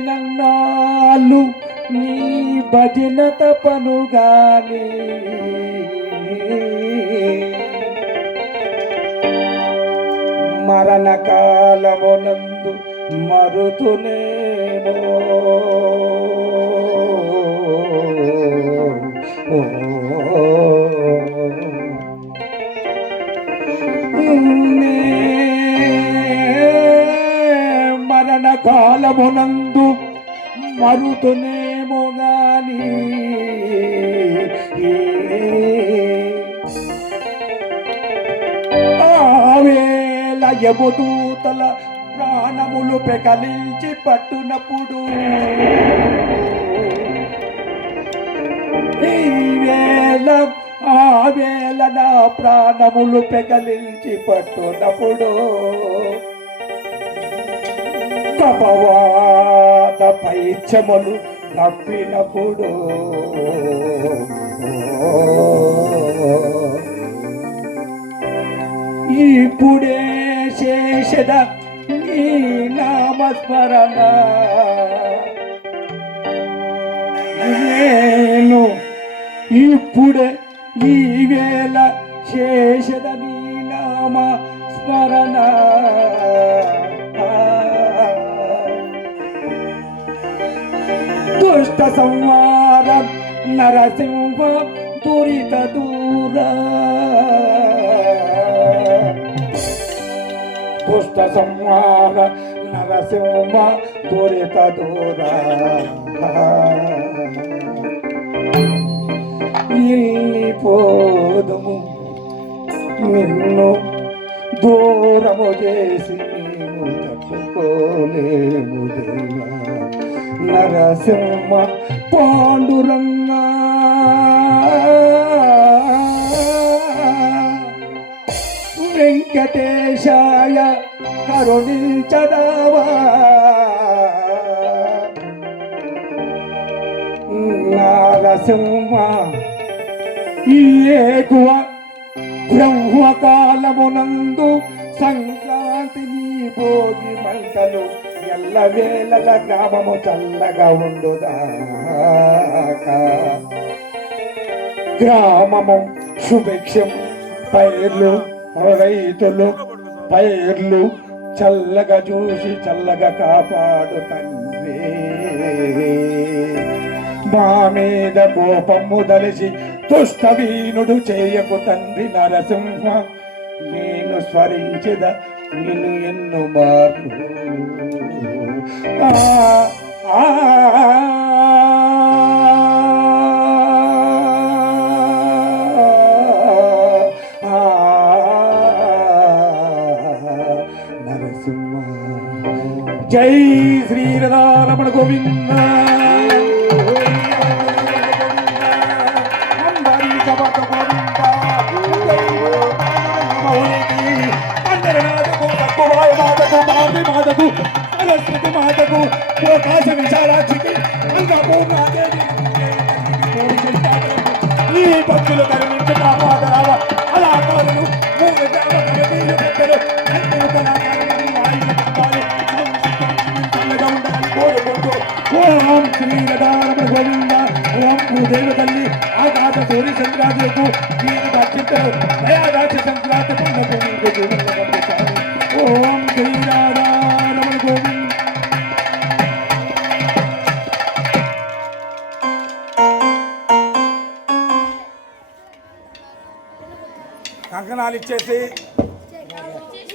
బతికినన్నాళ్ళు నీ భజన తపను గాని మరణ కాలమునందు మరుతునేమో. కాలమునందు మరుతునేమో గాని. ఆవేళ యముదూతల ప్రాణములు పెకలించి పట్టునప్పుడు ఈ వేళ ఆ వేళ నా ప్రాణములు పెకలించి పట్టునప్పుడు తపవాత పైచములు నప్పినప్పుడు ఇప్పుడే శేషద నీ నామస్మరణ. నేను ఇప్పుడే ఈ వేళ శేషద నీ నామ స్మరణ దుష్ట సంహారం నరసింహ దురిత దూర. దుష్ట సంహార నరసింహ దురిత దూర. ఇల్లి పోదుము నిన్ను దూరము చేసి తప్పుకోలేము దేవా. నరసింహ పాండురంగ. వెంకటేశాయ కరుణించదవా. నరసింహ ఈ ఏకువ బ్రహ్మకాలమునందు సంక్రాంతి భోగి మంటలు ఎల్ల ఎల్లవేళల గ్రామము చల్లగా ఉండుదా గ్రామము సుభిక్షం పైర్లు రైతులు పైర్లు చల్లగా చూసి చల్లగా కాపాడు తండ్రి. మా మీద కోపము దలిసి దుష్టవీనుడు చేయకు తండ్రి నరసింహ. నేను స్మరించద నేను ఎన్ను మార్పు జై శ్రీరదారమణ Govinda. ko kasa bishara ciki an ga goma da ni bakkulu karamin kita ba da rawa ala kawo mu ga da ba da ni da kare an ko kana karamin wai da bale ஓ ஆம் ஸ்ரீ ரதாரம கோவிந்தா ஓம் பூதேவதல்லி ஆகாத சூரிய சந்திராஜேகு ஜீவ பாட்சித்தரு தயாதாட்சி சந்திராஜ பூர்ண பூமி కంకణాలు ఇచ్చేసి